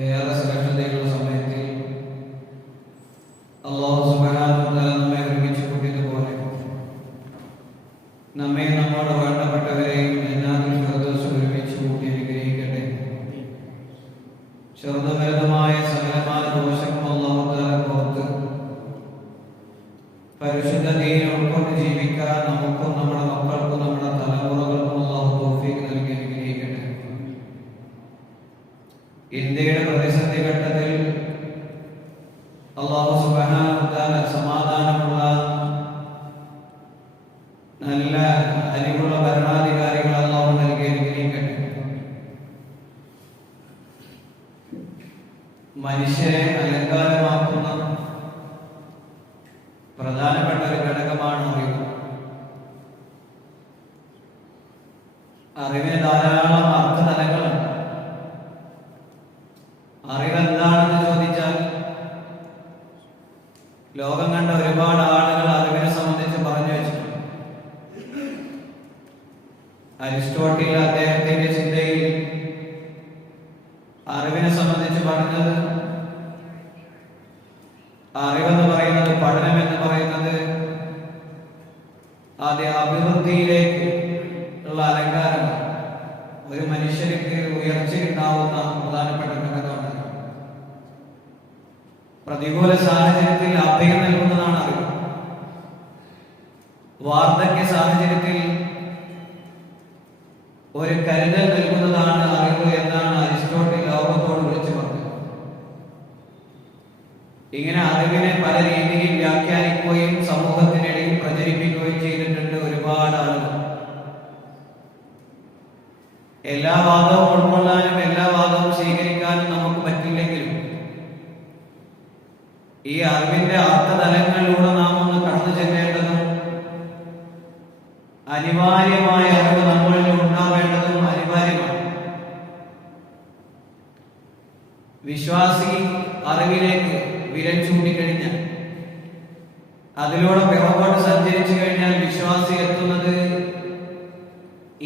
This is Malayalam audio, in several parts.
ഏറെ ശ്രേഷ്ഠതയുള്ള സമയത്തിൽ അല്ലാഹു സുബ്ഹാനഹു വ തആല നമ്മെ ഒരുമിച്ച് കൂട്ടിയതുപോലെ നമ്മെ നമ്മോട് വേണ്ടപ്പെട്ടവരെയും ജന്നാത്തുൽ ഫിർദൗസിൽ ഒരുമിച്ച് കൂട്ടി അനുഗ്രഹിക്കട്ടെ. ചെറുതുവലുതുമായ സകലമായ ദോഷങ്ങൾ അല്ലാഹു തആല പുറത്ത് പരിശുദ്ധ ദീൻ ഉൾക്കൊണ്ട് ജീവിക്കാൻ നമുക്കും നമ്മുടെ മക്കൾക്കും നമ്മുടെ തലമുറകൾക്കും അല്ലാഹു തൗഫീഖ് നൽകി അനുഗ്രഹിക്കട്ടെ. ഇന്ത്യയുടെ പ്രതിസന്ധി ഘട്ടത്തിൽ അല്ലാഹു സുബ്ഹാനഹു വ തആല സമാധാനമുള്ള നല്ല അരിവുള്ള ഭരണാധികാരികൾ അല്ലാഹു നൽകി അനുഗ്രഹിക്കട്ടെ. മനുഷ്യരെ അലങ്കാരമാക്കുന്ന പ്രധാനപ്പെട്ട ഒരു ഘടകമാണ് അറിവ്. അറിവിന് ധാരാളം അർത്ഥതലങ്ങളുണ്ട്. അറിവെന്താണെന്ന് ചോദിച്ചാൽ ലോകം കണ്ട ഒരുപാട് ആളുകൾ അറിവിനെ സംബന്ധിച്ച് പറഞ്ഞു വെച്ചിട്ടുണ്ട്. അരിസ്റ്റോട്ടിൽ അദ്ദേഹത്തിന്റെ ചിന്തയിൽ അറിവിനെ സംബന്ധിച്ച് പറഞ്ഞത്, അറിവെന്ന് പറയുന്നത്, പഠനം എന്ന് പറയുന്നത് ആദ്യ അഭിവൃദ്ധിയിലേക്ക് ഉള്ള അലങ്കാരമാണ്. ഒരു മനുഷ്യർക്ക് ഉയർച്ചയുണ്ടാവുന്ന പ്രധാനപ്പെട്ട ഘടകമാണ്. പ്രതികൂല സാഹചര്യത്തിൽ അഭയം നൽകുന്നതാണ് അറിവ്. വാർദ്ധക്യ സാഹചര്യത്തിൽ ഒരു കരുതൽ നൽകുന്നതാണ് അറിവ് എന്നാണ് അരിസ്റ്റോട്ടിൽ ലോകത്തോട് വിളിച്ചു പറഞ്ഞത്. ഇങ്ങനെ അറിവിനെ പല രീതിയിൽ വ്യാഖ്യാനിക്കുകയും സമൂഹത്തിനിടയിൽ പ്രചരിപ്പിക്കുകയും ചെയ്തിട്ടുണ്ട് ഒരുപാട് ആളുകൾ. എല്ലാ വാദവും ഉൾക്കൊള്ളാനും എല്ലാ വാദവും സ്വീകരിക്കാനും നമുക്ക് പറ്റില്ലെങ്കിലും ഈ അറിവിന്റെ അർത്ഥതലങ്ങളിലൂടെ നാം ഒന്ന് കടന്നു ചെല്ലേണ്ടതും അനിവാര്യമായ അറിവ് നമ്മളിൽ ഉണ്ടാവേണ്ടതും അനിവാര്യമാണ്. വിശ്വാസി അറിവിലേക്ക് വിരൽ ചൂണ്ടിക്കഴിഞ്ഞാൽ, അതിലൂടെ പിറകോട്ട് സഞ്ചരിച്ചു കഴിഞ്ഞാൽ വിശ്വാസി എത്തുന്നത്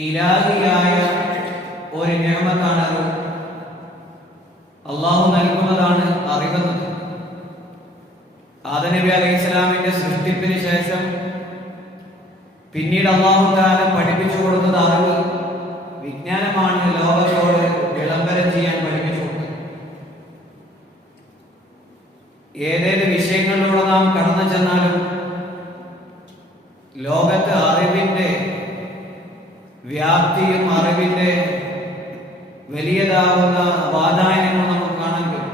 ഇലാഹിയായ ഒരു നിഅമത്താണ് അറിവ്. അള്ളാഹു നൽകുന്നതാണ് അറിവെന്നത്. ആദം നബി അലൈഹിസ്സലാമിന്റെ സൃഷ്ടിപ്പിന് ശേഷം പിന്നീട് അല്ലാഹു തആല പഠിപ്പിച്ചു കൊടുത്തത് അറിവ്, വിജ്ഞാനമാണ്. ലോകത്തോട് വിളംബരം ചെയ്യാൻ പഠിപ്പിച്ചു കൊടുത്തത്. ഏതേത് വിഷയങ്ങളിലൂടെ നാം കടന്നു ചെന്നാലും ലോകത്ത് അറിവിന്റെ വ്യാപ്തിയും അറിവിന്റെ വലിയതാവുന്ന വാതായനങ്ങളും നമുക്ക് കാണാൻ കഴിയും.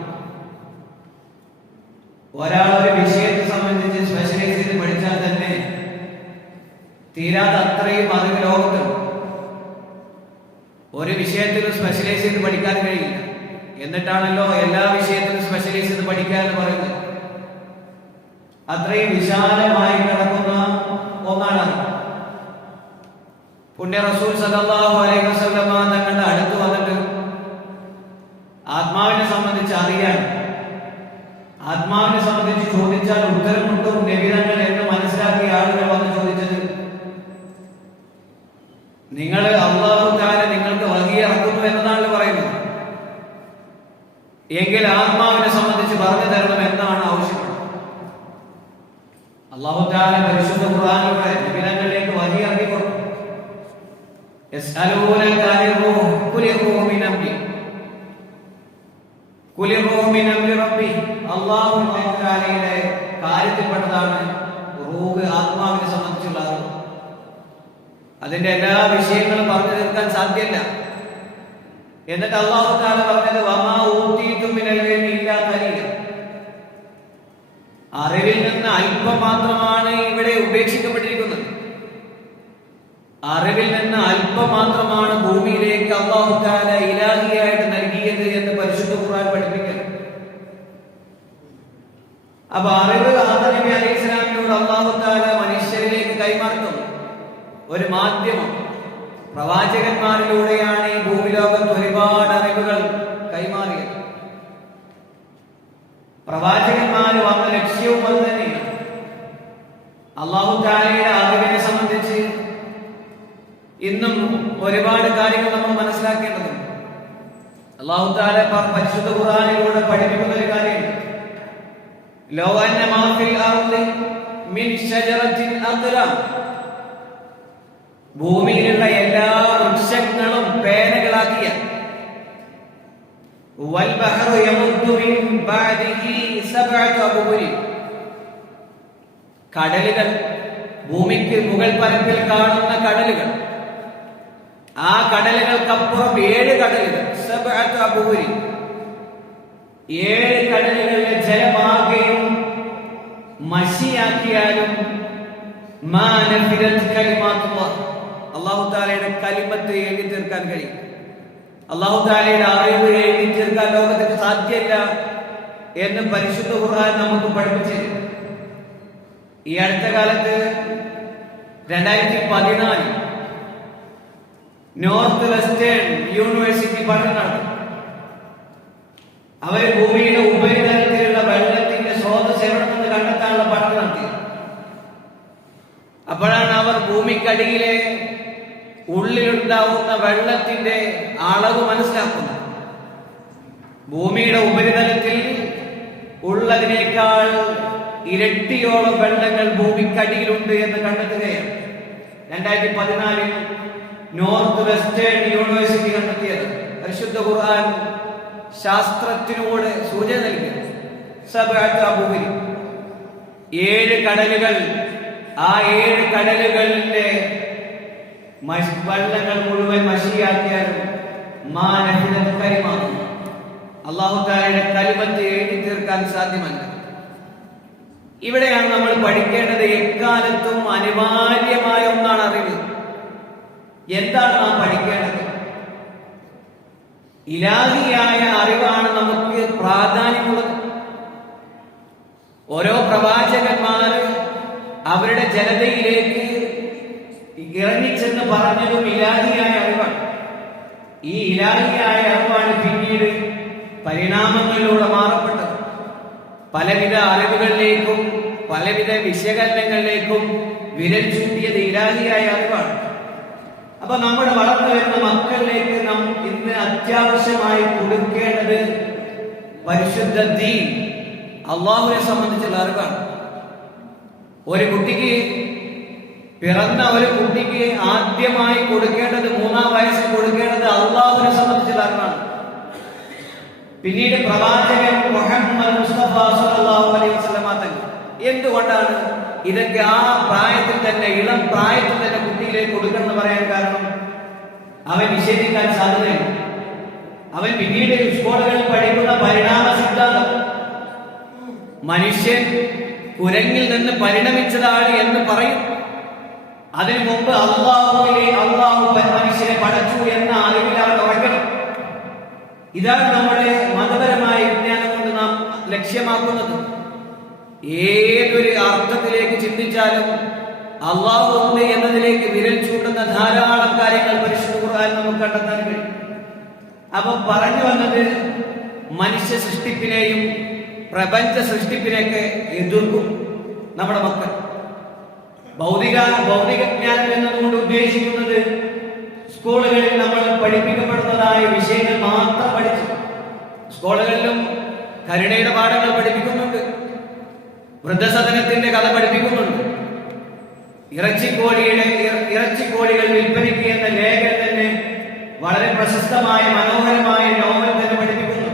ഒരാൾ ഒരു വിഷയത്തെ സംബന്ധിച്ച് സ്പെഷ്യലൈസ് ചെയ്ത് പഠിച്ചാൽ തന്നെ തീരാതെ അത്രയും അറിവ് ലോകത്തുണ്ട്. ഒരു വിഷയത്തിൽ സ്പെഷ്യലൈസ് ചെയ്ത് പഠിക്കാൻ കഴിയില്ല. എന്നിട്ടാണല്ലോ എല്ലാ വിഷയത്തിലും സ്പെഷ്യലൈസ് ചെയ്ത് പഠിക്കാൻ എന്ന് പറയുന്നത്. അത്രയും വിശാലമായി കിടക്കുന്ന ഒന്നാണ്. പുണ്യ റസൂൽ സല്ലല്ലാഹു അലൈഹി വസല്ലമ തങ്ങളുടെ അടുത്ത് വന്നിട്ട് ആത്മാവിനെ സംബന്ധിച്ച് അറിയാൻ, ആത്മാവിനെ സംബന്ധിച്ച് ചോദിച്ചാൽ ഉത്തരം കിട്ടും നബിതങ്ങൾ എന്ന് മനസ്സിലാക്കിയ ആളുകൾ വന്ന് ചോദിച്ചത്, നിങ്ങൾ അല്ലാഹു തആല നിങ്ങൾക്ക് വഹി ഇറക്കുന്നു എന്നതാണല്ലോ പറയുന്നത്, എങ്കിൽ ആത്മാവിനെ സംബന്ധിച്ച് പറഞ്ഞു തരണം എന്നാണ് ആവശ്യപ്പെടുന്നത്. അല്ലാഹു തആല പരിശുദ്ധ ഖുർആനിലൂടെ നബിതങ്ങളിലേക്ക് വഹി ഇറക്കി കൊടുത്തു. യസ്അലൂനക അനിർ റൂഹ് ഖുൽ റൂഹു മിൻ അംരി ഖുൽ റൂഹു മിൻ അംരി റബ്ബി. അല്ലാഹു തആലയുടെ കാര്യത്തിൽപ്പെട്ടതാണ് റൂഹ്, ആത്മാവിനെ സംബന്ധിച്ചുള്ള അറിവ്. അതിന്റെ എല്ലാ വിഷയങ്ങളും പറഞ്ഞു തീർക്കാൻ സാധ്യമല്ല. എന്നിട്ട് അല്ലാഹു തആല പറഞ്ഞത് വമാ ഊതീതും മിനൽ ഇൽമി ഇല്ലാ ഖലീല. അറിവിൽ നിന്ന് അല്പം മാത്രമാണ് ഇവിടെ ഉപേക്ഷിക്കപ്പെട്ടിരിക്കുന്നത്. അറിവിൽ നിന്ന് അല്പം മാത്രമാണ് ഭൂമിയിലേക്ക് അല്ലാഹു തആല ഇലാഹിയായിട്ട് നൽകിയത് എന്ന് പരിശുദ്ധ ഖുർആൻ പഠിപ്പിക്കുന്നു. അപ്പൊ അറിവ് ആദം നബി അലൈഹിസ്സലാമിനോട് അല്ലാഹു തആല മനുഷ്യരിലേക്ക് കൈമാറുന്നു. ഒരു മാധ്യമം, പ്രവാചകന്മാരിലൂടെയാണ് ഈ ഭൂമി ലോകത്ത് ഒരുപാട് അറിവുകൾ കൈമാറിയത്. പ്രവാചകന്മാർ വന്ന ലക്ഷ്യവും അത് തന്നെയാണ്. അല്ലാഹു തആലയുടെ അറിവിനെ സംബന്ധിച്ച് ഇന്നും ഒരുപാട് കാര്യങ്ങൾ നമ്മൾ മനസ്സിലാക്കേണ്ടതുണ്ട്. അല്ലാഹു തആല പരിശുദ്ധ ഖുർആനിലൂടെ പഠിപ്പിക്കുന്ന ഒരു കാര്യമുണ്ട്. ലൗ അന്ന മാ ഫിൽ അർളി മിൻ ഷജറത്തിൻ അഖ്ലം, ഭൂമിയിലുള്ള എല്ലാ വൃക്ഷങ്ങളും പേനകളാക്കിയ, വൽ ബഹറു യമുദ്ദു മിൻ ബഅദിഹി സബ്അത അബ്ഹുരി, കടലുകൾ, ഭൂമിക്ക് മുകൾ പരപ്പിൽ കാണുന്ന കടലുകൾ, ആ കടലുകൾക്കപ്പുറം 7 കടലുകൾ, സബ്അത അബ്ഹുരി, 7 കടലുകളിലെ ജലമാകെയും മഷിയാക്കിയാലും മാ നഫിദത് കലിമാത്തുല്ലാഹ്, അല്ലാഹു തആലയുടെ കലിമത്ത് എഴുതി തീർക്കാൻ കഴിയും. അല്ലാഹു തആലയുടെ അറിവ് എഴുതി തീർക്കാൻ ലോകത്തിന് സാധ്യമല്ല എന്ന് പരിശുദ്ധ ഖുർആൻ നമുക്ക് പഠിപ്പിച്ചിരുന്നു. ഈ അടുത്ത കാലത്ത് 2014 നോർത്ത് വെസ്റ്റേൺ യൂണിവേഴ്സിറ്റി പഠനം നടത്തി. അവർ ഭൂമിയുടെ ഉപരിതലത്തിലുള്ള വെള്ളത്തിന്റെ സ്രോതസ് എവിടെ നിന്ന് കണ്ടെത്താനുള്ള പഠനം നടത്തി. അപ്പോഴാണ് അവർ ഭൂമിക്കടിയിലെ ഉള്ളിലുണ്ടാവുന്ന വെള്ളത്തിന്റെ അളവ് മനസ്സിലാക്കുന്നത്. ഭൂമിയുടെ ഉപരിതലത്തിൽ ഉള്ളതിനേക്കാൾ ഇരട്ടിയോളം വെള്ളങ്ങൾ ഭൂമിക്കടിയിലുണ്ട് എന്ന് കണ്ടെത്തുകയാണ് 2014 നോർത്ത് വെസ്റ്റേൺ യൂണിവേഴ്സിറ്റി കണ്ടെത്തിയത്. പരിശുദ്ധ ഖുർആൻ ശാസ്ത്രത്തിനോട് സൂചന നൽകി. സബ്അത അബ്ഹുരി, 7 കടലുകൾ, ആ 7 കടലുകളിലെ വെള്ളങ്ങൾ മുഴുവൻ മഷിയാക്കിയാലും മാ നഫിദത് കലിമാത്തുല്ലാഹ്, അല്ലാഹു തആലയുടെ കലിമത്ത് എഴുതി തീർക്കാൻ സാധ്യമല്ല. ഇവിടെയാണ് നമ്മൾ പഠിക്കേണ്ടത്. എക്കാലത്തും അനിവാര്യമായ ഒന്നാണ് അറിവ്. എന്താണ് നാം പഠിക്കേണ്ടത്? ഇലാഹിയായ അറിവാണ് നമുക്ക് പ്രാധാന്യമുള്ളത്. ഓരോ പ്രവാചകന്മാർ അവരുടെ ജനതയിലേക്ക് ഇറങ്ങിച്ചെന്ന് പറഞ്ഞതും ഇലാഹിയായ അറിവാണ്. ഈ ഇലാഹിയായ അറിവാണ് പിന്നീട് പരിണാമങ്ങളിലൂടെ മാറപ്പെട്ടത്. പലവിധ അറിവുകളിലേക്കും പലവിധ വിശകലനങ്ങളിലേക്കും വിരൽ ചൂണ്ടിയത് ഇലാഹിയായ അറിവാണ്. അപ്പൊ നമ്മുടെ വളർന്നു വരുന്ന മക്കളിലേക്ക് നാം ഇന്ന് അത്യാവശ്യമായി കൊടുക്കേണ്ടത് പരിശുദ്ധ ദീൻ, അള്ളാഹുവിനെ സംബന്ധിച്ചുള്ള അറിവാണ്. ഒരു കുട്ടിക്ക്, പിറന്ന ഒരു കുട്ടിക്ക് ആദ്യമായി കൊടുക്കേണ്ടത്, 3-ാം വയസ്സിൽ കൊടുക്കേണ്ടത് അള്ളാഹുവിനെ സംബന്ധിച്ചുള്ള അറിവാണ്. പിന്നീട് പ്രവാചകൻ മുഹമ്മദ് മുസ്തഫ സല്ലല്ലാഹു അലൈഹി വസല്ലം തങ്ങൾ. എന്തുകൊണ്ടാണ് ഇതൊക്കെ ആ പ്രായത്തിൽ തന്നെ, ഇളം പ്രായത്തിൽ തന്നെ കുട്ടിയിലേക്ക് കൊടുക്കണമെന്ന് പറയാൻ കാരണം? അവൻ നിഷേധിക്കാൻ സാധ്യതയുണ്ട്. അവൻ പിന്നീട് സ്കൂളുകളിൽ പഠിക്കുന്ന പരിണാമ സിദ്ധാന്തം, മനുഷ്യൻ കുരങ്ങിൽ നിന്ന് പരിണമിച്ചതാണ് എന്ന് പറയും. അതിനു മുമ്പ് അള്ളാഹു മനുഷ്യനെ പടച്ചു എന്ന അറിവിൽ അവൻ ഉറക്കണം. ഇതാണ് നമ്മുടെ മതപരമായ വിജ്ഞാനം കൊണ്ട് നാം ലക്ഷ്യമാക്കുന്നത്. ഏതൊരു അർത്ഥത്തിലേക്ക് ചിന്തിച്ചാലും അള്ളാഹു ഉണ്ട് എന്നതിലേക്ക് വിരൽ ചൂണ്ടുന്ന ധാരാളം കാര്യങ്ങൾ പരിശുദ്ധ ഖുർആൻ നമുക്ക് കണ്ടെത്താൻ കഴിയും. അപ്പൊ പറഞ്ഞു വന്നത്, മനുഷ്യ സൃഷ്ടിപ്പിനെയും പ്രപഞ്ച സൃഷ്ടിപ്പിനെയൊക്കെ എതിർക്കും നമ്മുടെ മക്കൾ. ഭൗതിക ജ്ഞാനം എന്നതുകൊണ്ട് ഉദ്ദേശിക്കുന്നത് സ്കൂളുകളിൽ നമ്മൾ പഠിപ്പിക്കപ്പെടുന്നതായ വിഷയങ്ങൾ മാത്രം പഠിച്ചു. സ്കൂളുകളിലും കരുണയുടെ പാഠങ്ങൾ പഠിപ്പിക്കുന്നുണ്ട്, വൃദ്ധസദനത്തിന്റെ കഥ പഠിപ്പിക്കുന്നുണ്ട്, ഇറച്ചിക്കോഴികൾ വിൽപ്പനയ്ക്ക് എന്ന ലേഖനം തന്നെ വളരെ പ്രശസ്തമായ മനോഹരമായ നോവൽ തന്നെ പഠിപ്പിക്കുന്നു.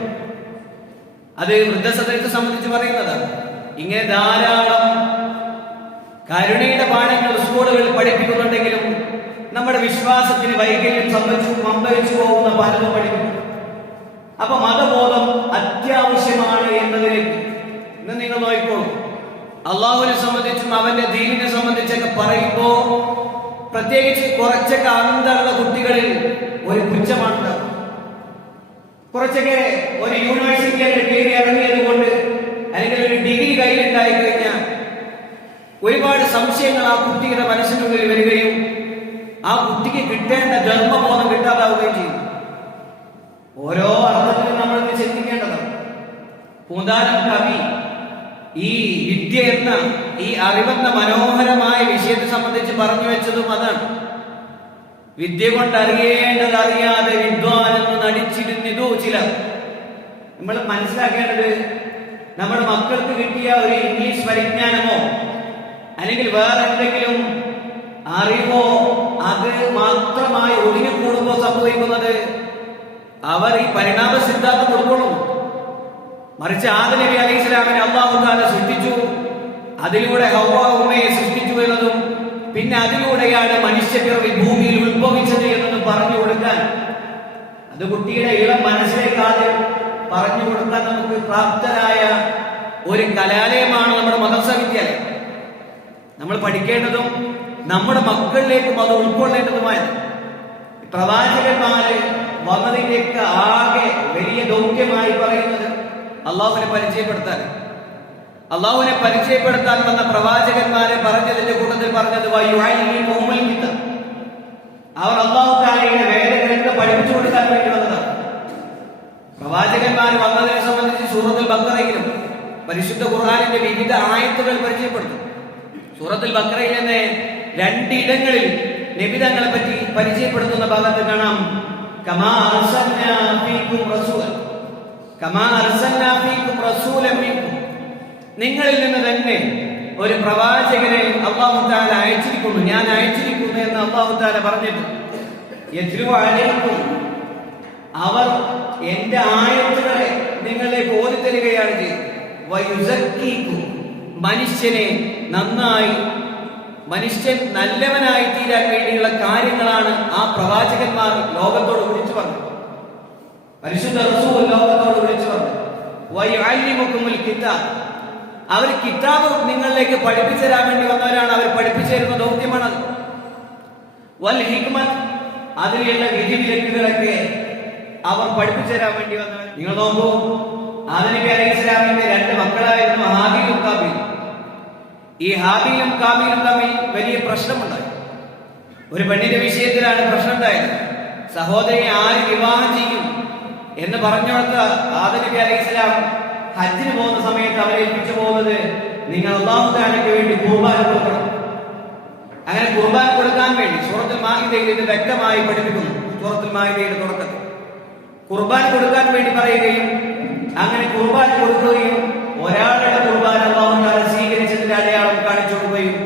അത് വൃദ്ധസദനത്തെ സംബന്ധിച്ച് പറയുന്നതാണ്. ഇങ്ങനെ ധാരാളം കരുണയുടെ പാഠങ്ങൾ സ്കൂളുകളിൽ പഠിപ്പിക്കുന്നുണ്ടെങ്കിലും നമ്മുടെ വിശ്വാസത്തിന് വൈകല്യം സംഭവിച്ചു പോകുന്ന പലതും പഠിക്കുന്നു. അപ്പൊ മതബോധം അത്യാവശ്യമാണ് എന്നതിലേക്ക് ഇന്ന് നിങ്ങൾ നോക്കിക്കോളൂ. അള്ളാഹുവിനെ സംബന്ധിച്ചും അവന്റെ ദീനിനെ സംബന്ധിച്ചൊക്കെ പറയുമ്പോ പ്രത്യേകിച്ച് കുറച്ചൊക്കെ അന്തമുള്ള കുട്ടികളിൽ ഒരു പുച്ഛമാണ്. കുറച്ചൊക്കെ ഒരു യൂണിവേഴ്സിറ്റിയുടെ കീഴിൽ ഇറങ്ങിയത് കൊണ്ട് അല്ലെങ്കിൽ ഒരു ഡിഗ്രി കയ്യിലുണ്ടായി കഴിഞ്ഞാൽ ഒരുപാട് സംശയങ്ങൾ ആ കുട്ടിയുടെ മനസ്സിനുള്ളിൽ വരികയും ആ കുട്ടിക്ക് കിട്ടേണ്ട ധർമ്മബോധം കിട്ടാതാവുകയും ചെയ്യും. ഓരോ അർത്ഥത്തിലും നമ്മൾ ചിന്തിക്കേണ്ടതാണ്. പൂന്താനം കവി ഈ വിദ്യ എന്ന ഈ അറിവെന്ന മനോഹരമായ വിഷയത്തെ സംബന്ധിച്ച് പറഞ്ഞു വെച്ചതും അതാണ്. വിദ്യ കൊണ്ട് അറിയേണ്ടത് അറിയാതെ വിദ്വാനെന്ന് നടിച്ചിരുന്നതോ ചിലർ. നമ്മൾ മനസ്സിലാക്കേണ്ടത്, നമ്മുടെ മക്കൾക്ക് കിട്ടിയ ഒരു ഇംഗ്ലീഷ് പരിജ്ഞാനമോ അല്ലെങ്കിൽ വേറെ എന്തെങ്കിലും അറിവോ അത് മാത്രമായി ഒതുങ്ങിക്കൂടുമ്പോ സംഭവിക്കുന്നത് അവർ ഈ പരിണാമ സിദ്ധാന്തം ഉൾക്കൊള്ളും. മറിച്ച് ആദം നബി അലൈഹി സ്വലാമിനെ അല്ലാഹു തആല സൃഷ്ടിച്ചു, അതിലൂടെ ഹവ്വ ഉമ്മയെ സൃഷ്ടിച്ചു എന്നതും പിന്നെ അതിലൂടെയാണ് മനുഷ്യപിറവി ഭൂമിയിൽ ഉത്ഭവിച്ചത് എന്നതും പറഞ്ഞു കൊടുക്കാൻ, അത് കുട്ടിയുടെ ഇളം മനസ്സിലേക്ക് ആദ്യം പറഞ്ഞു കൊടുക്കാൻ നമുക്ക് പ്രാപ്തരായ ഒരു കലാലയമാണ് നമ്മുടെ മദ്രസ വിദ്യാലയം. നമ്മൾ പഠിക്കേണ്ടതും നമ്മുടെ മക്കളിലേക്കും അത് ഉൾക്കൊള്ളേണ്ടതുമായ പ്രവാചകന്മാര് വന്നതിലേക്ക് ആകെ വലിയ ദൗത്യമായി പറയുന്നത് അള്ളാഹുവിനെ പരിചയപ്പെടുത്താൻ. അള്ളാഹുവിനെ പരിചയപ്പെടുത്താൻ വന്ന പ്രവാചകന്മാരെ പറഞ്ഞതിന്റെ കൂട്ടത്തിൽ പറഞ്ഞത് അവർ അള്ളാഹു തആലയുടെ വേദഗ്രന്ഥം പഠിപ്പിച്ചു കൊടുക്കാൻ വേണ്ടി വന്നതാണ്. പ്രവാചകന്മാർ വന്നതിനെ സംബന്ധിച്ച് സൂറത്തുൽ ബഖറയിലും പരിശുദ്ധ ഖുർആനിന്റെ വിവിധ ആയത്തുകൾ പരിചയപ്പെടുത്തും. സൂറത്തുൽ ബഖറയിൽ തന്നെ രണ്ടിടങ്ങളിൽ നബിതങ്ങളെ പറ്റി പരിചയപ്പെടുത്തുന്ന ഭാഗത്ത് കാണാം, കമാ അർസൽനാ ഫീകും റസൂലൻ, കമാ അർസൽനാ ഫീകും റസൂലൻ മിൻകും, നിങ്ങളിൽ നിന്ന് തന്നെ ഒരു പ്രവാചകനെ അല്ലാഹു തആല അയച്ചിരിക്കുന്നു, ഞാൻ അയച്ചിരിക്കുന്നു എന്ന് അല്ലാഹു തആല പറഞ്ഞിട്ട്, യത്ലു അലൈക്കും, അവർ എന്റെ ആയത്തുകളെ നിങ്ങളിലേക്ക് ഓതിത്തരികയാണ് ചെയ്തത്, വയുസക്കീക്കും, മനുഷ്യനെ നന്നായി മനുഷ്യൻ നല്ലവനായി തീരാൻ വേണ്ടിയുള്ള കാര്യങ്ങളാണ് ആ പ്രവാചകന്മാർ ലോകത്തോട് വിളിച്ചു പറഞ്ഞത്. പരിശുദ്ധ റസൂൽ ലോകത്തോട് വിളിച്ചു പറഞ്ഞു, വയുഅല്ലിമുകുമുൽ കിതാബ്, അവർ കിതാബ് നിങ്ങളിലേക്ക് പഠിപ്പിച്ചു തരാൻ വേണ്ടി വന്നവരാണ്, അവർ പഠിപ്പിച്ചു തരുന്ന ദൗത്യമാണത്. വൽ ഹിക്മത്ത്, അതിലുള്ള വിധിവിലക്കുകളൊക്കെ അവർ പഠിപ്പിച്ചു തരാൻ വേണ്ടി വന്നവർ. നിങ്ങൾ നോക്കൂ, ആദം നബി അലൈഹി സ്വലാമിന്റെ രണ്ട് മക്കളായിരുന്നു ഹാബീലും കാബീലും. ഈ ഹാബീലും കാബീലും തമ്മിൽ വലിയ പ്രശ്നമുണ്ടായി. ഒരു പെണ്ണിന്റെ വിഷയത്തിലാണ് പ്രശ്നം ഉണ്ടായത്. സഹോദരിയെ ആര് വിവാഹം ചെയ്യും എന്ന് പറഞ്ഞോടത്ത് ആദം നബി അലൈഹി സ്വലാം ഹജ്ജിന് പോകുന്ന സമയത്ത് അവരെ ഏൽപ്പിച്ചു പോകുന്നത്, നിങ്ങൾ അല്ലാഹു തആലയ്ക്ക് വേണ്ടി ഖുർബാൻ കൊടുക്കണം. അങ്ങനെ ഖുർബാൻ കൊടുക്കാൻ വേണ്ടി സൂറത്തുൽ മാഇദയിൽ ഇത് വ്യക്തമായി പഠിപ്പിക്കുന്നു. സൂറത്തുൽ മാഇദയുടെ തുടക്കത്തിൽ ഖുർബാൻ കൊടുക്കാൻ വേണ്ടി പറയുകയും അങ്ങനെ ഖുർബാൻ കൊടുക്കുകയും ഒരാളുടെ ഖുർബാൻ അല്ലാഹു തആല സ്വീകരിച്ചതിന്റെ അടയാളം കാണിച്ചു കൊടുക്കുകയും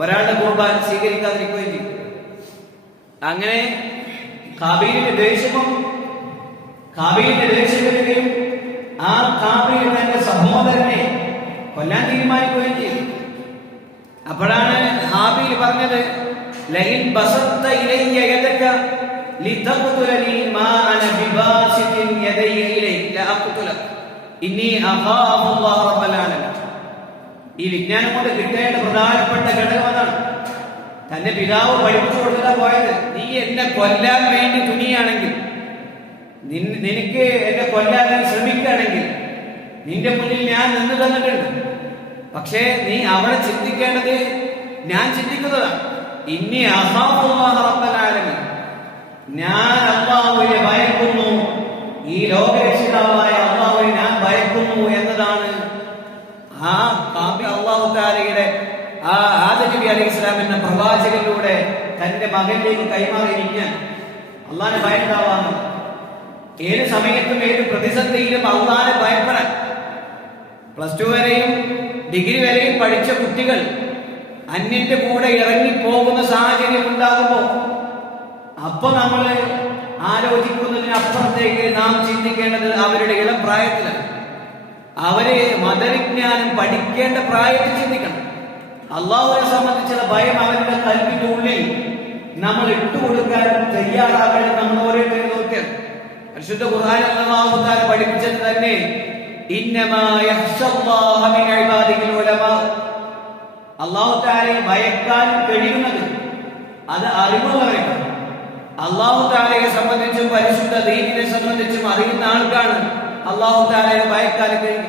ഒരാളുടെ ഖുർബാൻ സ്വീകരിക്കാതിരിക്കുകയും ചെയ്തു. അങ്ങനെ കാബീലിന്റെ ദേഷ്യം വരികയും ആ കാബീൽ തന്റെ സഹോദരനെ കൊല്ലാൻ തീരുമാനിക്കുകയും ചെയ്തു. അപ്പോഴാണ് ഹാബീൽ പറഞ്ഞത്, ലഇൻ ബസത്ത ഇലയ്യ യദക ലിതഖ്തുലനി മാ അന ബിബാസിതിൻ യദയ്യ ഇലൈക ലഅഖ്തുലക ഇന്നി അഖാഫു അല്ലാഹ റബ്ബൽ ആലമീൻ. ഈ വിജ്ഞാനം കൊണ്ട് കിട്ടേണ്ട പ്രധാനപ്പെട്ട ഘടകം അതാണ്. തന്റെ പിതാവ് പഠിപ്പിച്ചു കൊടുക്കാൻ പോയത്, നീ എന്നെ കൊല്ലാൻ വേണ്ടി തുനിയാണെങ്കിൽ, നിനക്ക് എന്നെ കൊല്ലാൻ ശ്രമിക്കുകയാണെങ്കിൽ നിന്റെ മുന്നിൽ ഞാൻ നിന്ന് തന്നിട്ടുണ്ട്. പക്ഷേ നീ അവിടെ ചിന്തിക്കേണ്ടത് ഞാൻ ചിന്തിക്കുന്നതാണ്. ഇന്നി അഖാഫു അല്ലാഹ റബ്ബൽ ആലമീൻ, ഞാൻ അല്ലാഹുവിനെ ഭയക്കുന്നു, ഈ ലോകരക്ഷിതാവായ അല്ലാഹുവിനെ ഞാൻ ഭയക്കുന്നു എന്നതാണ് ആ അല്ലാഹു തആലയുടെ ആ ആദം നബി അലൈഹി സ്വലാം എന്ന പ്രവാചകനിലൂടെ തന്റെ മകനിലേക്ക് കൈമാറിയിരിക്കാൻ അല്ലാഹുവിനെ ഭയപ്പെടാവാണ്. ഏത് സമയത്തും ഏത് പ്രതിസന്ധിയിലും അല്ലാഹുവിനെ ഭയപ്പെടാൻ. പ്ലസ് ടു വരെയും ഡിഗ്രി വരെയും പഠിച്ച കുട്ടികൾ അന്യന്റെ കൂടെ ഇറങ്ങിപ്പോകുന്ന സാഹചര്യം ഉണ്ടാകുമ്പോൾ അപ്പൊ നമ്മൾ ആലോചിക്കുന്നതിനപ്പുറത്തേക്ക് നാം ചിന്തിക്കേണ്ടത് അവരുടെ ഇളം പ്രായത്തിലാണ്. അവര് മതവിജ്ഞാനം പഠിക്കേണ്ട പ്രായത്തിൽ ചിന്തിക്കണം. അള്ളാഹുവിനെ സംബന്ധിച്ചുള്ള ഭയം അവരുടെ കൽവിന്റെ ഉള്ളിൽ നമ്മൾ ഇട്ടുകൊടുക്കാൻ തയ്യാറാകേണ്ടത് നമ്മൾ ഓരോരുത്തരും നോക്കിയാണ്. പരിശുദ്ധ ഖുർആനിൽ അല്ലാഹു തആല പഠിപ്പിച്ചത് തന്നെ, ഇന്നമാ യഖ്ശല്ലാഹ മിൻ ഇബാദിഹിൽ ഉലമാ, അല്ലാഹു തആലയെ ഭയക്കാൻ കഴിയുന്നത് അത് അറിവുള്ളവരാണ്. അല്ലാഹു തആലയെ സംബന്ധിച്ചും പരിശുദ്ധ ദീനിനെ സംബന്ധിച്ചും അറിയുന്ന ആൾക്കാണ് അല്ലാഹു തആലയെ ഭയക്കാൻ കഴിയും.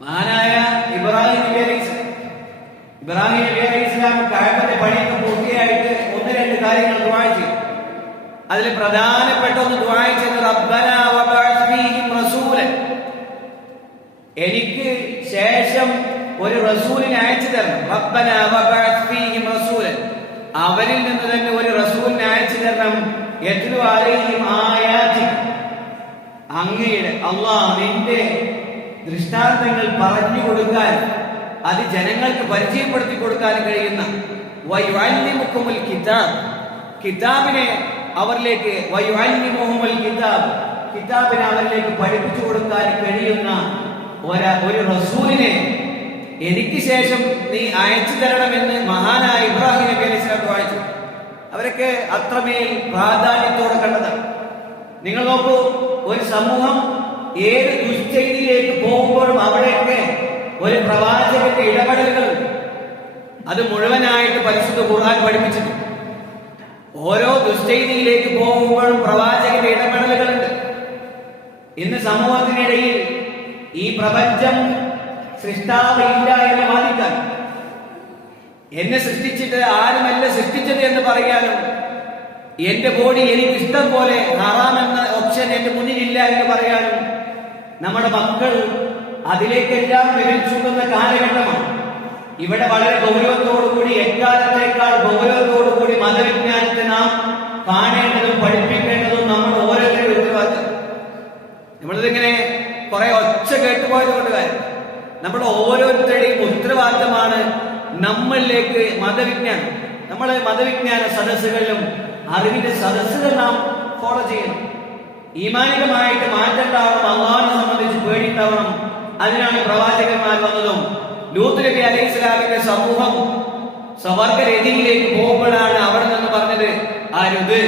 മഹാനായ ഇബ്രാഹിം നബി അലൈഹി സ്വലാം കഅബയുടെ പണിയൊക്കെ പൂർത്തിയായിട്ട് ഒന്ന് രണ്ട് കാര്യങ്ങൾ ദുആ ചെയ്തു. അതിൽ പ്രധാനപ്പെട്ട ഒന്ന് ദുആ ചെയ്തത്, റബ്ബനാ വബഅസ് ഫീഹിം റസൂലൻ, എനിക്ക് ശേഷം ഒരു റസൂലിനെ അയച്ചു തരണം. റബ്ബനാ വബഅസ് ഫീഹിം റസൂലൻ, അവരിൽ നിന്ന് തന്നെ ഒരു റസൂലിനെ കേൾക്കണം. യത്ലു അലൈഹിം ആയാതി, അങ്ങയുടെ അല്ലാഹ് നിന്റെ ദൃഷ്ടാന്തങ്ങൾ പറഞ്ഞു കൊടുക്കാൻ, അത് ജനങ്ങൾക്ക് പരിചയപ്പെടുത്തി കൊടുക്കാൻ കഴിയുന്ന വയുഅല്ലിമുക്കുമുൽ കിതാബ്, കിതാബിനെ അവരിലേക്ക് വയുഅല്ലിമുഹുമുൽ കിതാബ്, കിതാബിനെ അവരിലേക്ക് പഠിപ്പിച്ചു കൊടുക്കാൻ കഴിയുന്ന ഒരു റസൂലിനെ എനിക്ക് ശേഷം നീ അയച്ചു തരണമെന്ന് മഹാനായ ഇബ്രാഹിം നബി അലൈഹി സ്വലാത്തു വായിച്ചു. അവരൊക്കെ അത്രമേൽ പ്രാധാന്യത്തോടെ കണ്ടതാണ്. നിങ്ങൾ നോക്കൂ, ഒരു സമൂഹം ഏത് ദുശ്ചെയ്തിയിലേക്ക് പോകുമ്പോഴും അവിടെയൊക്കെ ഒരു പ്രവാചകന്റെ ഇടപെടലുകൾ അത് മുഴുവനായിട്ട് പരിശുദ്ധ ഖുർആൻ പഠിപ്പിച്ചിട്ടുണ്ട്. ഓരോ ദുശ്ചെയ്തിയിലേക്ക് പോകുമ്പോഴും പ്രവാചകന്റെ ഇടപെടലുകളുണ്ട്. ഇന്ന് സമൂഹത്തിനിടയിൽ ഈ പ്രപഞ്ചം സൃഷ്ടാവ് ഇല്ല എന്ന് വാദിക്കാൻ, എന്നെ സൃഷ്ടിച്ചിട്ട് ആരുമല്ല സൃഷ്ടിച്ചത് എന്ന് പറയാനും, എന്റെ ബോഡി എനിക്ക് ഇഷ്ടം പോലെ ഹറാം എന്ന ഓപ്ഷൻ എന്റെ മുന്നിലില്ല എന്ന് പറയാനും നമ്മുടെ മക്കൾ അതിലേക്കെല്ലാം വിരൽചൂണ്ടുന്ന കാലഘട്ടമാണ്. ഇവിടെ വളരെ ഗൗരവത്തോടുകൂടി, എക്കാലത്തേക്കാൾ ഗൗരവത്തോടുകൂടി മതവിജ്ഞാനത്തെ നാം കാണേണ്ടതും പഠിപ്പിക്കേണ്ടതും നമ്മുടെ ഓരോരുത്തരുടെ ഉത്തരവാദിത്തം. നമ്മളിതിങ്ങനെ കുറെ ഒച്ച കേട്ടുപോയത് കൊണ്ട് കാര്യം, നമ്മുടെ ഓരോരുത്തരുടെയും ഉത്തരവാദിത്തമാണ് നമ്മളിലേക്ക് മതവിജ്ഞാനം, നമ്മളെ മതവിജ്ഞാന സദസ്സുകളിലും അറിവിന്റെ സദസ്സുകൾ നാം ഫോളോ ചെയ്യണം. ഈമാനികമായിട്ട് മാറ്റണ്ടാവണം, അള്ളാഹിനെ സംബന്ധിച്ച് പേടിയുണ്ടാവണം. അതിനാണ് പ്രവാചകന്മാർ വന്നതും. ലൂത്ത് നബി അലൈഹി സ്വലാമിന്റെ സമൂഹം സ്വർഗ്ഗരതിയിലേക്ക് പോകുമ്പോഴാണ് അവിടെ നിന്ന് പറഞ്ഞത്, അരുത്,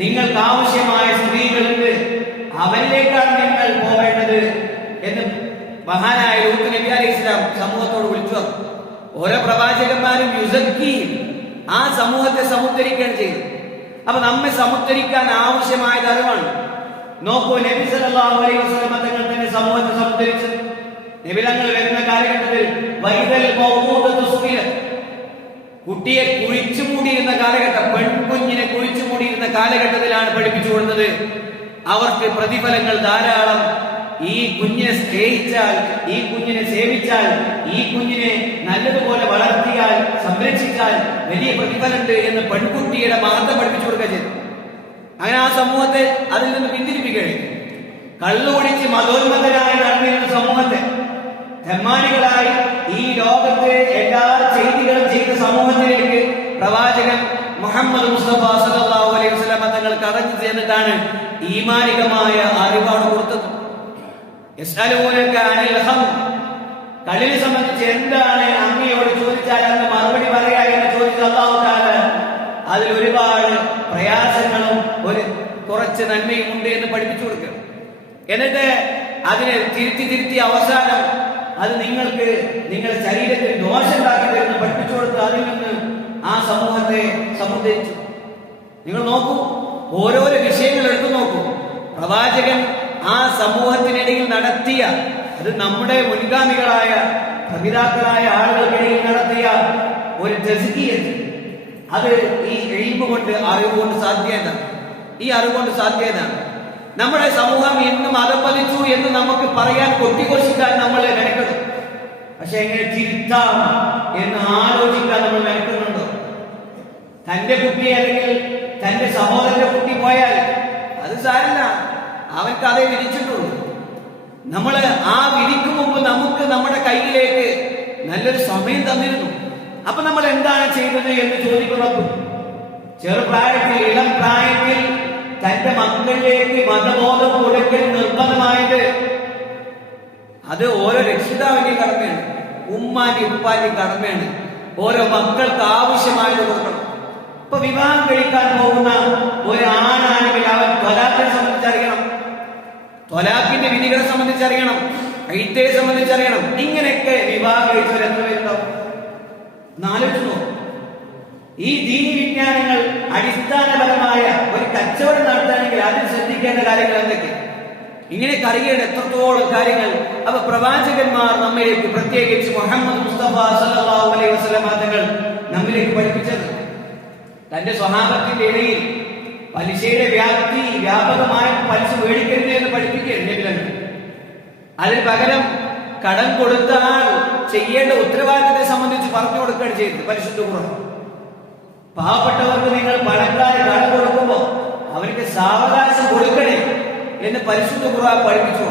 നിങ്ങൾക്ക് ആവശ്യമായ സ്ത്രീകളുണ്ട്, അവരിലേക്കാണ് നിങ്ങൾ പോവേണ്ടത് എന്ന് മഹാനായ ലൂത്ത് നബി അലൈഹി സ്വലാം സമൂഹത്തോട് വിളിച്ചു. ഓരോ പ്രവാചകന്മാരും യുസക്കി ആ സമൂഹത്തെ സമുദ്ധരിക്കുകയാണ് ചെയ്തത്. അപ്പൊ നമ്മെ സമുദ്ധരിക്കാൻ ആവശ്യമായത് അറിവാണ്. നോക്കൂ, നബി സല്ലല്ലാഹു അലൈഹി വസല്ലം തങ്ങൾ തന്നെ സമൂഹത്തെ സമുദ്ധരിച്ചു. നബി തങ്ങൾ വരുന്ന കാലഘട്ടത്തിൽ വൈദൽ മൗഊദതു സുഇലത്, കുട്ടിയെ കുഴിച്ചു മൂടിയിരുന്ന കാലഘട്ടം, പെൺകുഞ്ഞിനെ കുഴിച്ചു മൂടിയിരുന്ന കാലഘട്ടത്തിലാണ് പഠിപ്പിച്ചു കൊടുത്തത്. അവർക്ക് പ്രതിഫലങ്ങൾ ധാരാളം. ഈ കുഞ്ഞിനെ സ്നേഹിച്ചാൽ, ഈ കുഞ്ഞിനെ സേവിച്ചാൽ, ഈ കുഞ്ഞിനെ നല്ലതുപോലെ വളർത്തിയാൽ, സംരക്ഷിച്ചാൽ വലിയ പ്രതിഫലമുണ്ട് എന്ന് പെൺകുട്ടിയുടെ മഹത്വം പഠിപ്പിച്ചു കൊടുക്കുക ചെയ്തു. അങ്ങനെ ആ സമൂഹത്തെ അതിൽ നിന്ന് പിന്തിരിപ്പിക്കുകയാണ്. കള്ളുകുടിച്ച് മതോന്മതരായി നടന്നിരുന്ന സമൂഹത്തെ തെമ്മാടികളായി ഈ ലോകത്തെ എല്ലാ ചെയ്തികളും ചെയ്ത സമൂഹത്തിലേക്ക് പ്രവാചകൻ മുഹമ്മദ് മുസ്തഫ സല്ലല്ലാഹു അലൈഹി വസല്ലം തങ്ങൾ കടന്നു ചെന്നിട്ടാണ് ഈമാനികമായ അറിവാണ് കൊടുത്തത്. കളിനെ സംബന്ധിച്ച് എന്താണ് അങ്ങയോട് ചോദിച്ചാൽ അന്ന് മറുപടി പറയാ എന്ന് ചോദിച്ച അല്ലാഹു തആല അതിൽ ഒരുപാട് പ്രയാസങ്ങളും കുറച്ച് നന്മയും ഉണ്ട് എന്ന് പഠിപ്പിച്ചു കൊടുക്കുക. എന്നിട്ട് അതിനെ തിരുത്തി അവസാനം അത് നിങ്ങൾക്ക് നിങ്ങളുടെ ശരീരത്തിൽ ദോഷം ഉണ്ടാക്കി തരുന്ന പഠിപ്പിച്ചു കൊടുത്ത് അതിൽ നിന്ന് ആ സമൂഹത്തെ സമുദ്ധരിച്ചു. നിങ്ങൾ നോക്കൂ, ഓരോരോ വിഷയങ്ങൾ എടുത്തു നോക്കൂ. പ്രവാചകൻ ആ സമൂഹത്തിനിടയിൽ നടത്തിയ, അത് നമ്മുടെ മുൻഗാമികളായ പ്രപിതാക്കളായ ആളുകൾക്കിടയിൽ നടത്തിയ ഒരു തസ്കിയത്ത്, അത് ഈ ഇൽമു കൊണ്ട്, അറിവ് കൊണ്ട് സാധ്യതാണ്. ഈ അറിവ് കൊണ്ട് സാധ്യതാണ്. നമ്മുടെ സമൂഹം ഇന്നും അധപ്പതിച്ചു എന്ന് നമുക്ക് പറയാൻ, കൊട്ടിഘോഷിക്കാൻ നമ്മൾ മെനക്കെടും. പക്ഷെ എങ്ങനെ തിരുത്താം എന്ന് ആലോചിക്കാൻ നമ്മൾ മെനക്കുന്നുണ്ടോ? തന്റെ കുട്ടി അല്ലെങ്കിൽ തന്റെ സഹോദരന്റെ കുട്ടി പോയാൽ അത് സാരില്ല, അവർക്ക് അതേ വിധിച്ചിട്ടുള്ളൂ. നമ്മൾ ആ വിധിക്ക് മുമ്പ് നമുക്ക് നമ്മുടെ കയ്യിലേക്ക് നല്ലൊരു സമയം തന്നിരുന്നു. അപ്പൊ നമ്മൾ എന്താണ് ചെയ്തത് എന്ന് ചോദിക്കുന്നത്, ചെറുപ്രായത്തിൽ, ഇളം പ്രായത്തിൽ തന്റെ മക്കളിലേക്ക് മതബോധം കൊടുക്കൽ നിർബന്ധമായത് അത് ഓരോ രക്ഷിതാവിന്റെയും കടമയാണ്, ഉമ്മാന്റെ ഉപ്പാന്റെയും കടമയാണ്. ഓരോ മക്കൾക്ക് ആവശ്യമായത് കൊടുക്കണം. ഇപ്പൊ വിവാഹം കഴിക്കാൻ പോകുന്ന ഒരു ആണാണെങ്കിൽ അവൻ ത്വലാഖിനെ സംബന്ധിച്ചറിയണം, ത്വലാഖിന്റെ വിധികളെ സംബന്ധിച്ചറിയണം, ഐത്തയെ സംബന്ധിച്ചറിയണം. ഇങ്ങനെയൊക്കെ വിവാഹം കഴിച്ചവർ എത്ര പേരുണ്ടാവും? ആലോചിച്ചു. ഈ ദീനി വിജ്ഞാനങ്ങൾ അടിസ്ഥാനപരമായ ഒരു കച്ചവടം നടത്താനെങ്കിൽ ആദ്യം ശ്രദ്ധിക്കേണ്ട കാര്യങ്ങൾ എന്തൊക്കെ? ഇങ്ങനെയൊക്കെ അറിയേണ്ട എത്രത്തോളം കാര്യങ്ങൾ. അപ്പൊ പ്രവാചകന്മാർ നമ്മിലേക്ക്, പ്രത്യേകിച്ച് മുഹമ്മദ് മുസ്തഫ സല്ലല്ലാഹു അലൈഹി വസല്ലം തങ്ങൾ നമ്മിലേക്ക് പഠിപ്പിച്ചത്, തന്റെ സ്വഹാബത്തിന്റെ ഇടയിൽ പലിശയുടെ വ്യാപകമായ പലിശ മേടിക്കരുത് എന്ന് പഠിപ്പിക്കുകയാണ്. അതിന് പകരം കടം കൊടുത്ത ആൾ ചെയ്യേണ്ട ഉത്തരവാദിത്തത്തെ സംബന്ധിച്ച് പറഞ്ഞു കൊടുക്കുകയാണ് ചെയ്തത് പരിശുദ്ധ ഖുർആൻ. പാവപ്പെട്ടവർക്ക് നിങ്ങൾ പണക്കാരെ കടം കൊടുക്കുമ്പോൾ അവർക്ക് സാവകാശം കൊടുക്കണേ എന്ന് പരിശുദ്ധ ഖുർആൻ പഠിപ്പിച്ചു.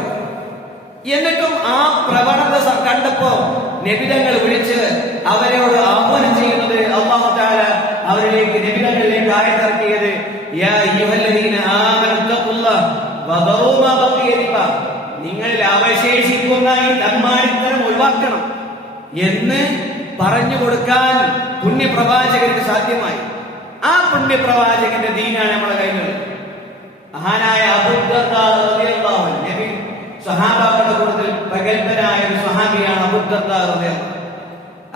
എന്നിട്ടും ആ പ്രവണത കണ്ടപ്പോ നബിതങ്ങൾ വിളിച്ച് അവരോട് ആഹ്വാനം ചെയ്യുന്നത് അല്ലാഹു തആല അവരിലേക്ക് നബിതങ്ങളിലേക്ക് ആയത്തിറക്കിയത് യാ അയ്യുഹല്ലദീന ആമനു തഖുല്ലാഹ വദറൂ മാ ബഖിയ റിബ, നിങ്ങളിൽ അവശേഷിക്കുന്ന ഈ തമ്മാടിത്തരം ഒഴിവാക്കണം എന്ന് പറഞ്ഞു കൊടുക്കാൻ പുണ്യപ്രവാചകർക്ക് സാധ്യമായി. ആ പുണ്യപ്രവാചകന്റെ ദീനാണ് നമ്മുടെ കയ്യിലുള്ളത്. മഹാനായ അബൂദർദാ റളിയല്ലാഹു അൻഹു, നബി സ്വഹാബാക്കളുടെ കൂട്ടത്തിൽ പ്രഗൽഭനായ ഒരു സ്വഹാബിയാണ് അബൂദർദാ റളിയല്ലാഹു അൻഹു.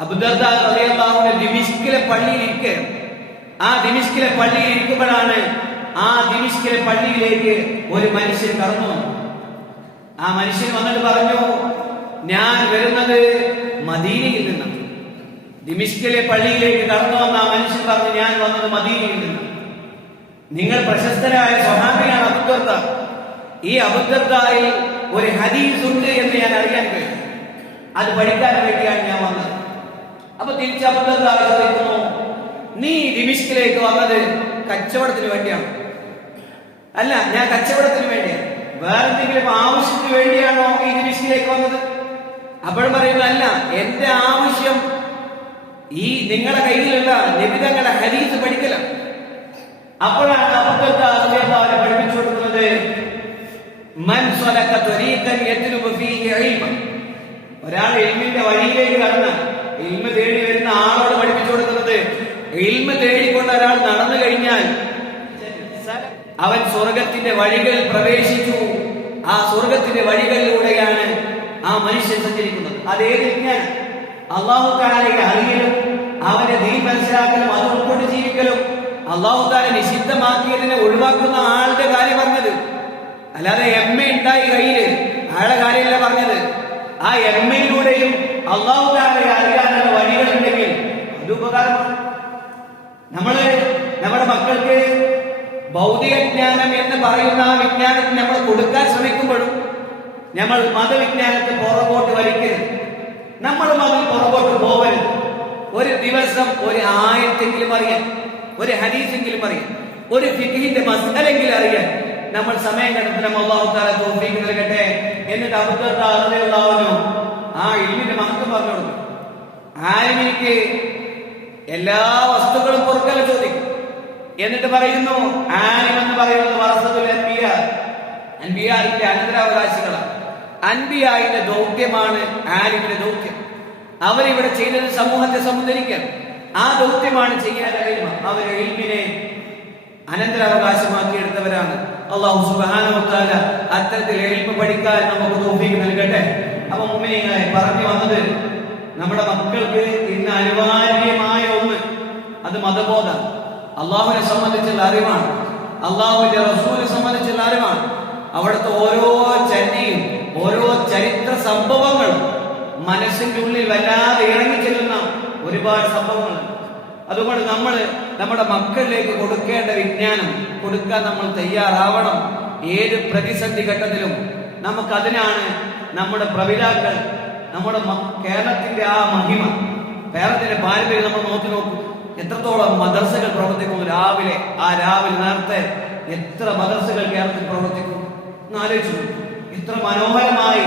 അബൂദർദാ റളിയല്ലാഹു അൻഹു ദിമിഷ്കിലെ പള്ളിയിൽ ഇരിക്കുകയാണ്. ആ ദിമിഷ്കിലെ പള്ളിയിൽ ഇരിക്കുമ്പോഴാണ് ആ ദിമിഷ്കിലെ പള്ളിയിലേക്ക് ഒരു മനുഷ്യൻ കടന്നു വന്നു. ആ മനുഷ്യൻ വന്നിട്ട് പറഞ്ഞു, ഞാൻ വരുന്നത് മദീനയിൽ നിന്നാണ്. ദിമിഷ്കിലെ പള്ളിയിലേക്ക് കടന്നു വന്ന ആ മനുഷ്യൻ പറഞ്ഞു, ഞാൻ വന്നത് മദീനയിൽ നിന്ന്. നിങ്ങൾ പ്രശസ്തരായ സ്വഹാബിയാണ് അബൂദർദാ. ഈ അബൂദർദായിൽ ഒരു ഹദീസ് ഉണ്ട് എന്ന് ഞാൻ അറിയാൻ കഴിയും. അത് പഠിക്കാൻ വേണ്ടിയാണ് ഞാൻ വന്നത്. അപ്പൊ തിരിച്ച് അബൂദർദാ ചോദിക്കുന്നു, നീ ദിമിഷ്കിലേക്ക് വന്നത് കച്ചവടത്തിന് വേണ്ടിയാണോ? അല്ല, ഞാൻ കച്ചവടത്തിന് വേണ്ടിയാണ്. വേറെന്തെങ്കിലും ആവശ്യത്തിന് വേണ്ടിയാണോ ഈ ദിമിഷ്കിലേക്ക് വന്നത്? അപ്പോൾ പറയുന്നത്, അല്ല, എന്റെ ആവശ്യം ഈ നിങ്ങളുടെ കയ്യിലുള്ള നബിതങ്ങളുടെ ഹദീസ് പഠിക്കലാണ്. അപ്പോഴാണ് അബൂദർദാ റളിയല്ലാഹു അൻഹു പഠിപ്പിച്ചു കൊടുക്കുന്നത്, മൻ സലക ത്വരീഖൻ യത്ലുബു ഫീഹി ഇൽമൻ, ഒരാൾ ഇൽമിന്റെ വഴിയിലേക്ക് കടന്നാൽ, ഇൽമ തേടി വരുന്ന ആളോട് പഠിപ്പിച്ചു കൊടുക്കുന്നത്, ഇൽമ തേടിക്കൊണ്ട് ഒരാൾ നടന്നു കഴിഞ്ഞാൽ അവൻ സ്വർഗത്തിന്റെ വഴികളിൽ പ്രവേശിച്ചു. ആ സ്വർഗത്തിന്റെ വഴികളിലൂടെയാണ് ആ മനുഷ്യൻ സഞ്ചരിക്കുന്നത്. അതേത് വിജ്ഞാനം? അല്ലാഹു തആലയെ അറിയലും അവന്റെ ദീൻ മനസ്സിലാക്കലും അത് ഉൾക്കൊണ്ട് ജീവിക്കലും അല്ലാഹു തആല നിഷിദ്ധമാക്കിയതിനെ ഒഴിവാക്കുന്ന ആളുടെ കാര്യം പറഞ്ഞത്. അല്ലാതെ എമ്മ ഉണ്ടായി കയ്യില് അയാളുടെ കാര്യമല്ല പറഞ്ഞത്. ആ എമ്മയിലൂടെയും അല്ലാഹു തആലയെ അറിയാനുള്ള വഴികളുണ്ടെങ്കിൽ അത് ഉപകാരമാണ്. നമ്മുടെ മക്കൾക്ക് ഭൗതിക ജ്ഞാനം എന്ന് പറയുന്ന ആ വിജ്ഞാനത്തിന് നമ്മൾ കൊടുക്കാൻ ശ്രമിക്കുമ്പോഴും നമ്മൾ മതവിജ്ഞാനത്തെ പുറകോട്ട് വലിക്കരുത്. നമ്മളും അതിൽ പുറകോട്ട് പോകരുത്. ഒരു ദിവസം ഒരു ആയത്തെങ്കിലും അറിയാൻ, ഒരു ഹദീസെങ്കിലും അറിയാൻ, ഒരു ഫിഖ്ഹിന്റെ മസ്അലെങ്കിലും അറിയാൻ നമ്മൾ സമയം കണ്ടെത്തണം. അല്ലാഹു തആല തൗഫീഖ് നൽകട്ടെ. എന്നിട്ട് അബൂദർദാ റളിയല്ലാഹു അൻഹു ആ ഇൽമിന്റെ മഹത്വം പറഞ്ഞു കൊടുക്കും. ആലിമിക്ക് എല്ലാ വസ്തുക്കളും പൊറുക്കൽ ചോദിക്കും. എന്നിട്ട് പറയുന്നു, ആലിം എന്ന് പറയുന്നത് വറസത്തുൽ അൻബിയാ, അൻബിയായിന്റെ അനന്തരാവകാശികളാണ്. അൻബിയായിന്റെ ദൗത്യമാണ് ആലിമിന്റെ ദൗത്യം. അവരിവിടെ ചെയ്തത് സമൂഹത്തെ സമുദ്ധരിക്കാൻ. ആ ദൗത്യമാണ് ചെയ്യാൻ കഴിയുക. അവർ ഇൽമിനെ അനന്തരാവകാശമാക്കി എടുത്തവരാണ്. അല്ലാഹു സുബ്ഹാനഹു വ തആല അത്തരത്തിൽ ഇൽമ പഠിക്കാൻ നമുക്ക് തൗഫീഖ് നൽകട്ടെ. അപ്പൊ മുഅ്മിനീങ്ങളെ, പറഞ്ഞു വന്നത്, നമ്മുടെ മക്കൾക്ക് ഇന്ന് അനിവാര്യമായ ഒന്ന് അത് മതബോധം, അള്ളാഹുവിനെ സംബന്ധിച്ചുള്ള അറിവാണ്, അള്ളാഹുവിന്റെ റസൂലിനെ സംബന്ധിച്ചുള്ള അറിവാണ്. അവിടുത്തെ ഓരോ ചര്യയും ഓരോ ചരിത്ര സംഭവങ്ങളും മനസ്സിന്റെ ഉള്ളിൽ വല്ലാതെ ഇറങ്ങിച്ചെല്ലുന്ന ഒരുപാട് സംഭവങ്ങൾ. അതുകൊണ്ട് നമ്മൾ നമ്മുടെ മക്കളിലേക്ക് കൊടുക്കേണ്ട വിജ്ഞാനം കൊടുക്കാൻ നമ്മൾ തയ്യാറാവണം. ഏത് പ്രതിസന്ധി ഘട്ടത്തിലും നമുക്കതിനാണ് നമ്മുടെ പ്രവിതാക്കൾ, നമ്മുടെ കേരളത്തിന്റെ ആ മഹിമ, കേരളത്തിന്റെ പാരമ്പര്യം നമ്മൾ നോക്കൂ. എത്രത്തോളം മദ്രസകൾ പ്രവർത്തിക്കുന്നു. രാവിലെ നേരത്തെ എത്ര മദ്രസകൾ കേരളത്തിൽ പ്രവർത്തിക്കുന്നു എന്ന് ആലോചിച്ചു. എത്ര മനോഹരമായി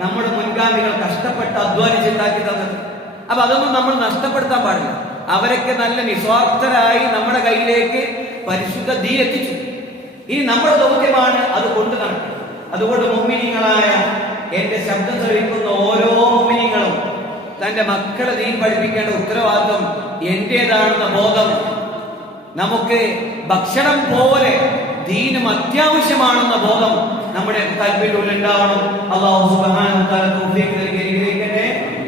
നമ്മുടെ മുൻഗാമികൾ കഷ്ടപ്പെട്ട് അധ്വാനിച്ചുണ്ടാക്കി തന്നത്. അപ്പൊ അതൊന്നും നമ്മൾ നഷ്ടപ്പെടുത്താൻ പാടില്ല. അവരൊക്കെ നല്ല നിസ്വാർത്ഥരായി നമ്മുടെ കയ്യിലേക്ക് പരിശുദ്ധ ദീൻ എത്തിച്ചു. ഇനി നമ്മുടെ ദൗത്യമാണ് അത് കൊണ്ടു നടക്കുക. അതുകൊണ്ട് മുഅ്മിനീങ്ങളായ എന്റെ ശബ്ദം ശ്രവിക്കുന്ന ഓരോ മുഅ്മിനീങ്ങളും തന്റെ മക്കളെ ദീൻ പഠിപ്പിക്കേണ്ട ഉത്തരവാദിത്വം എന്റേതാണെന്ന ബോധം നമുക്ക് ഭക്ഷണം പോലെ ദീനും അത്യാവശ്യമാണെന്ന ബോധം നമ്മുടെ കൽബിൽ ഉണ്ടാവണം. അല്ലാഹു സുബ്ഹാനഹു വ തആല